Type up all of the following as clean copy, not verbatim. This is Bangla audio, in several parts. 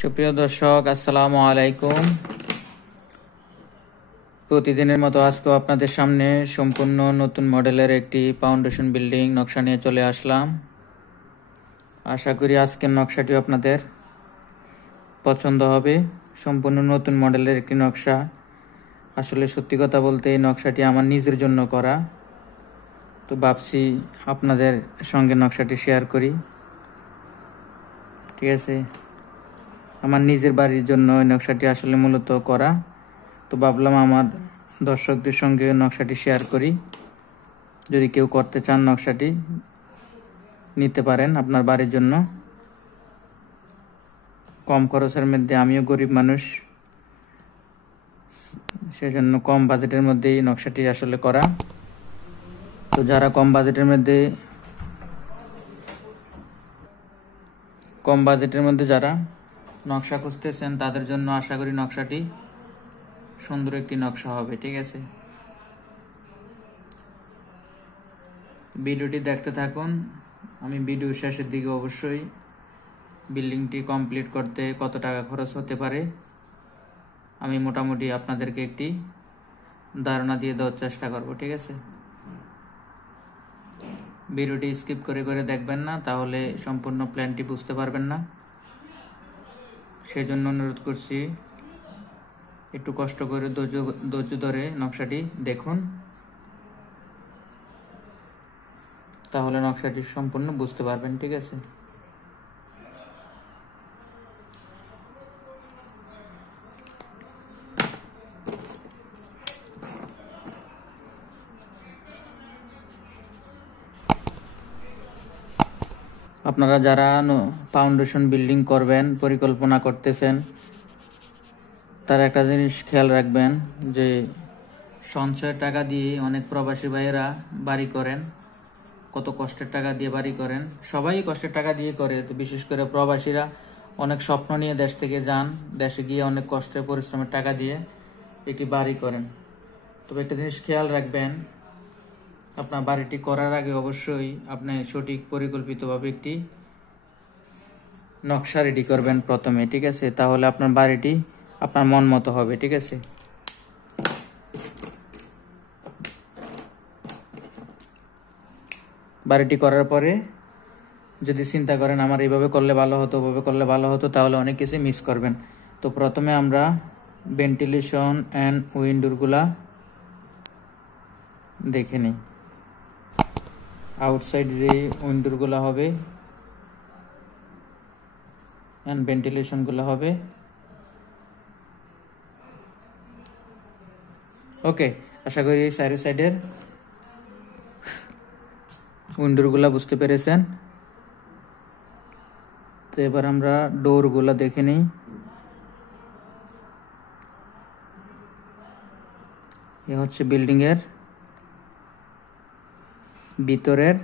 সুপ্রিয় দর্শক, আসসালামু আলাইকুম। প্রতিদিনের মতো আজকেও আপনাদের সামনে সম্পূর্ণ নতুন মডেলের একটি ফাউন্ডেশন বিল্ডিং নকশা নিয়ে চলে আসলাম। আশা করি আজকের নকশাটি আপনাদের পছন্দ হবে। সম্পূর্ণ নতুন মডেলের একটি নকশা। আসলে সত্যি কথা বলতে এই নকশাটি আমার নিজের জন্য করা, তো ভাবছি আপনাদের সঙ্গে নকশাটি শেয়ার করি। ঠিক আছে, আমার নিজের বাড়ির জন্য এই নকশাটি আসলে মূলত করা, তো ভাবলাম আমার দর্শকদের সঙ্গে নকশাটি শেয়ার করি। যদি কেউ করতে চান নকশাটি নিতে পারেন আপনার বাড়ির জন্য কম খরচের মধ্যে। আমিও গরিব মানুষ, সেজন্য কম বাজেটের মধ্যেই নকশাটি আসলে করা। তো যারা কম বাজেটের মধ্যে যারা নকশা খুঁজতেছেন তাদের জন্য আশা করি নকশাটি সুন্দর একটি নকশা হবে। ঠিক আছে, ভিডিওটি দেখতে থাকুন। আমি ভিডিও শেষের দিকে অবশ্যই বিল্ডিংটি কমপ্লিট করতে কত টাকা খরচ হতে পারে আমি মোটামুটি আপনাদেরকে একটি ধারণা দিয়ে দেওয়ার চেষ্টা করব। ঠিক আছে, ভিডিওটি স্কিপ করে করে দেখবেন না, তাহলে সম্পূর্ণ প্ল্যানটি বুঝতে পারবেন না। সেজন্য অনুরোধ করছি একটু কষ্ট করে ধৈর্য ধরে নকশাটি দেখুন, তাহলে নকশাটি সম্পূর্ণ বুঝতে পারবেন। ঠিক আছে, আপনারা যারা ফাউন্ডেশন বিল্ডিং করবেন পরিকল্পনা করতেছেন, তার একটা জিনিস খেয়াল রাখবেন যে সঞ্চয়ের টাকা দিয়ে অনেক প্রবাসী ভাইয়েরা বাড়ি করেন, কত কষ্টের টাকা দিয়ে বাড়ি করেন। সবাই কষ্টের টাকা দিয়ে করে, তো বিশেষ করে প্রবাসীরা অনেক স্বপ্ন নিয়ে দেশ থেকে যান, দেশে গিয়ে অনেক কষ্টের পরিশ্রমের টাকা দিয়ে একটি বাড়ি করেন। তবে একটা জিনিস খেয়াল রাখবেন, আপনার বাড়িটি করার আগে অবশ্যই আপনি সঠিক পরিকল্পিতভাবে একটি নকশা রেডি করবেন প্রথমে। ঠিক আছে, তাহলে আপনার বাড়িটি আপনার মন মতো হবে। ঠিক আছে, বাড়িটি করার পরে যদি চিন্তা করেন আমার এইভাবে করলে ভালো হতো, ওভাবে করলে ভালো হতো, তাহলে অনেক কিছু মিস করবেন। তো প্রথমে আমরা ভেন্টিলেশন অ্যান্ড উইন্ডোরগুলা দেখে নিই। আউটসাইড যে উইন্ডোরগুলো হবে অ্যান্ড ভেন্টিলেশনগুলো হবে। ওকে, আশা করি সাইডের উইন্ডোরগুলা বুঝতে পেরেছেন। তো এবার আমরা ডোরগুলা দেখে নিই। এ হচ্ছে বিল্ডিং এর ভিতরের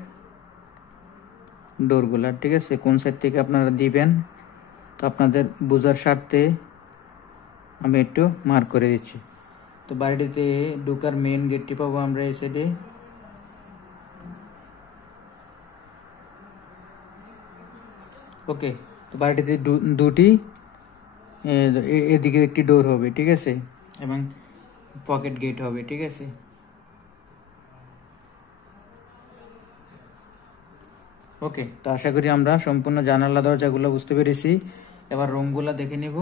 ডোরগুলা। ঠিক আছে, কোন সাইড থেকে আপনারা দিবেন তো আপনাদের বোঝার স্বার্থে আমি একটু মার্ক করে দিচ্ছি। তো বাড়িটিতে ঢোকার মেইন গেটটি পাবো আমরা এই সাইডে। ওকে, তো বাড়িটিতে দুটি এদিকে একটি ডোর হবে। ঠিক আছে, এবং পকেট গেট হবে। ঠিক আছে, ওকে, তো আশা করি আমরা সম্পূর্ণ জানালা দরজাগুলো বুঝতে পেরেছি। এবার রুমগুলো দেখে নিব।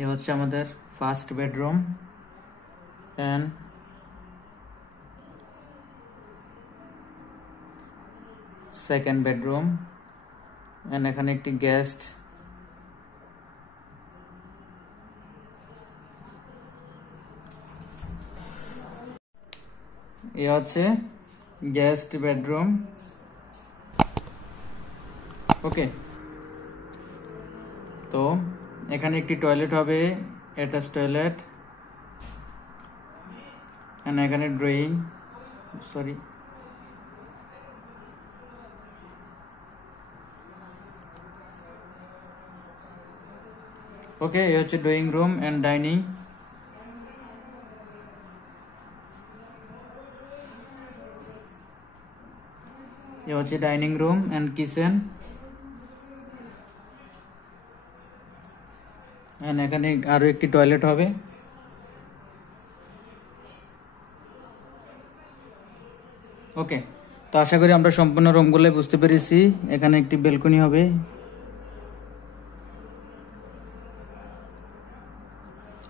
এ হচ্ছে আমাদের first bedroom and second bedroom, and এখানে একটি গেস্ট। এ হচ্ছে গেস্ট বেডরুম। ওকে, তো এখানে একটি টয়লেট হবে, অ্যাটাচ টয়লেট, এন্ড এখানে ড্রয়িং ওকে, এই হচ্ছে ড্রয়িং রুম এন্ড ডাইনিং। এ এ হচ্ছে dining room and kitchen. And এখানে আরো একটি টয়লেট হবে। ওকে, তো আশা করি আমরা সম্পূর্ণ রুমগুলো বুঝতে পেরেছি। এখানে একটি বেলকনি হবে।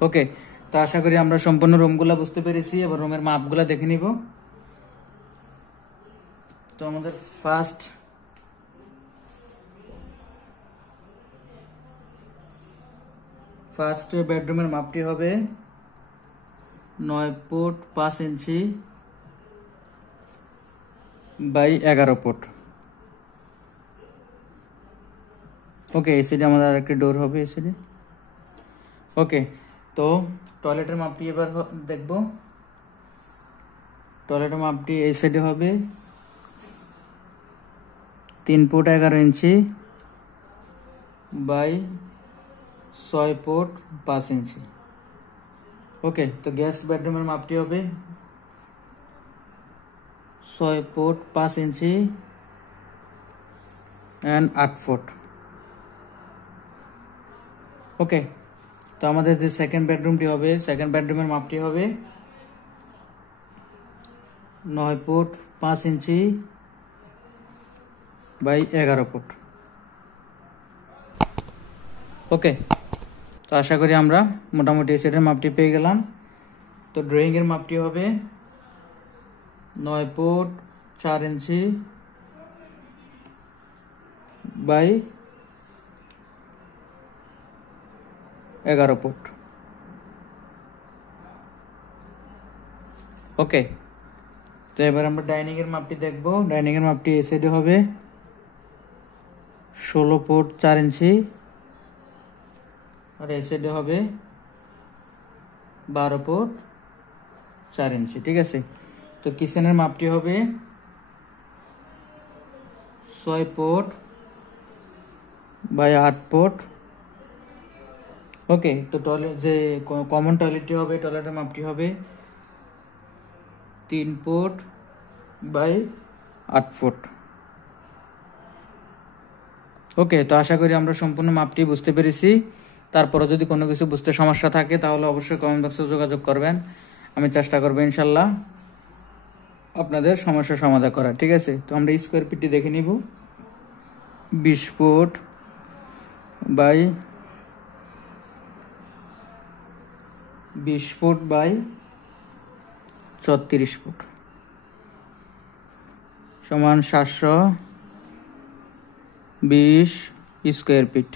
ওকে, তো আশা করি আমরা সম্পূর্ণ রুমগুলো বুঝতে পেরেছি। এবার রুমের মাপগুলো দেখে নিব। তো আমাদের ফার্স্ট বেডরুমের মাপটি হবে 9 ফুট 5 ইঞ্চি বাই 11 ফুট। ওকে, এই সাইডে আমাদের আরেকটি ডোর হবে এই সাইডে। ওকে, তো টয়লেটের মাপটি এবার দেখব। টয়লেটের মাপটি এই সাইডে হবে 3 ফুট 11 ইঞ্চি বাই 6 ফুট 5 ইঞ্চি। ওকে, তো গেস্ট বেডরুমের মাপটি হবে 6 ফুট 5 ইঞ্চি এন্ড 8 ফুট। ওকে, তো আমাদের যে সেকেন্ড বেডরুমটি হবে, সেকেন্ড বেডরুমের মাপটি হবে 9 ফুট 5 ইঞ্চি বাই 11 ফুট। ওকে, তো আশা করি আমরা মোটামুটি এই সেটের মাপটি পেয়ে গেলাম। তো ড্রয়িং এর মাপটি হবে 9 ফুট 4 ইঞ্চি বাই 11 ফুট। ওকে, তো এবার আমরা ডাইনিং এর মাপটি দেখব। ডাইনিং এর মাপটি এই সাইডে হবে 16 ফুট 4 ইঞ্চি আর এই সাইডে হবে 12 ফুট 4 ইঞ্চি। ঠিক আছে, তো কিচেনের মাপটি হবে 6 ফুট বাই 8 ফুট। ওকে, তো টয়লেট যে কমন টয়লেটটি হবে, টয়লেটের মাপটি হবে 3 ফুট বাই 8 ফুট। ওকে, তো আশা করি আমরা সম্পূর্ণ মাপটি বুঝতে পেরেছি। তারপরে যদি কোনো কিছু বুঝতে সমস্যা থাকে তাহলে অবশ্যই কমেন্ট বক্সে যোগাযোগ করবেন। আমি চেষ্টা করবো ইনশাল্লাহ আপনাদের সমস্যার সমাধান করার। ঠিক আছে, তো আমরা স্কোয়ার ফিটটি দেখে নিব। 20 ফুট বাই 34 ফুট সমান 720 স্কোয়ার ফিট।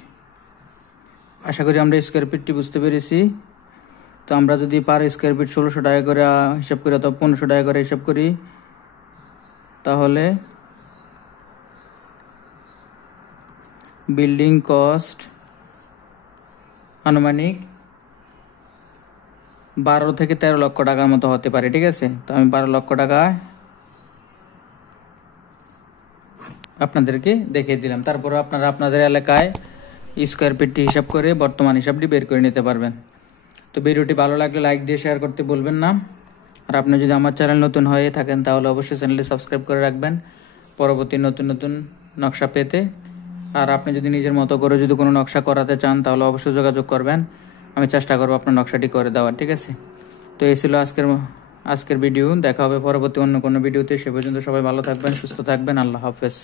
আশা করি আমরা স্কোয়ার ফিটটি বুঝতে পেরেছি। তো আমরা যদি পার স্কোয়ার ফিট 1600 টাকা করে হিসাব করি অথবা 1500 টাকা করে হিসাব করি তাহলে বিল্ডিং কস্ট আনুমানিক 12 থেকে 13 লক্ষ টাকার মতো হতে পারে। ঠিক আছে, তো আমি 12 লক্ষ টাকা আপনাদেরকে দেখিয়ে দিলাম। তারপরে আপনারা আপনাদের এলাকায় স্কোয়ার ফিটটি হিসাব করে বর্তমান হিসাবটি বের করে নিতে পারবেন। তো ভিডিওটি ভালো লাগলে লাইক দিয়ে শেয়ার করতে বলবেন না। আর আপনি যদি আমার চ্যানেল নতুন হয়ে থাকেন তাহলে অবশ্যই চ্যানেলটি সাবস্ক্রাইব করে রাখবেন পরবর্তী নতুন নতুন নকশা পেতে। আর আপনি যদি নিজের মতো করে যদি কোনো নকশা করাতে চান তাহলে অবশ্যই যোগাযোগ করবেন। আমি চেষ্টা করবো আপনার নকশাটি করে দেওয়ার। ঠিক আছে, তো এই ছিল আজকের ভিডিও। দেখা হবে পরবর্তী অন্য কোনো ভিডিওতে। সে পর্যন্ত সবাই ভালো থাকবেন, সুস্থ থাকবেন। আল্লাহ হাফেজ।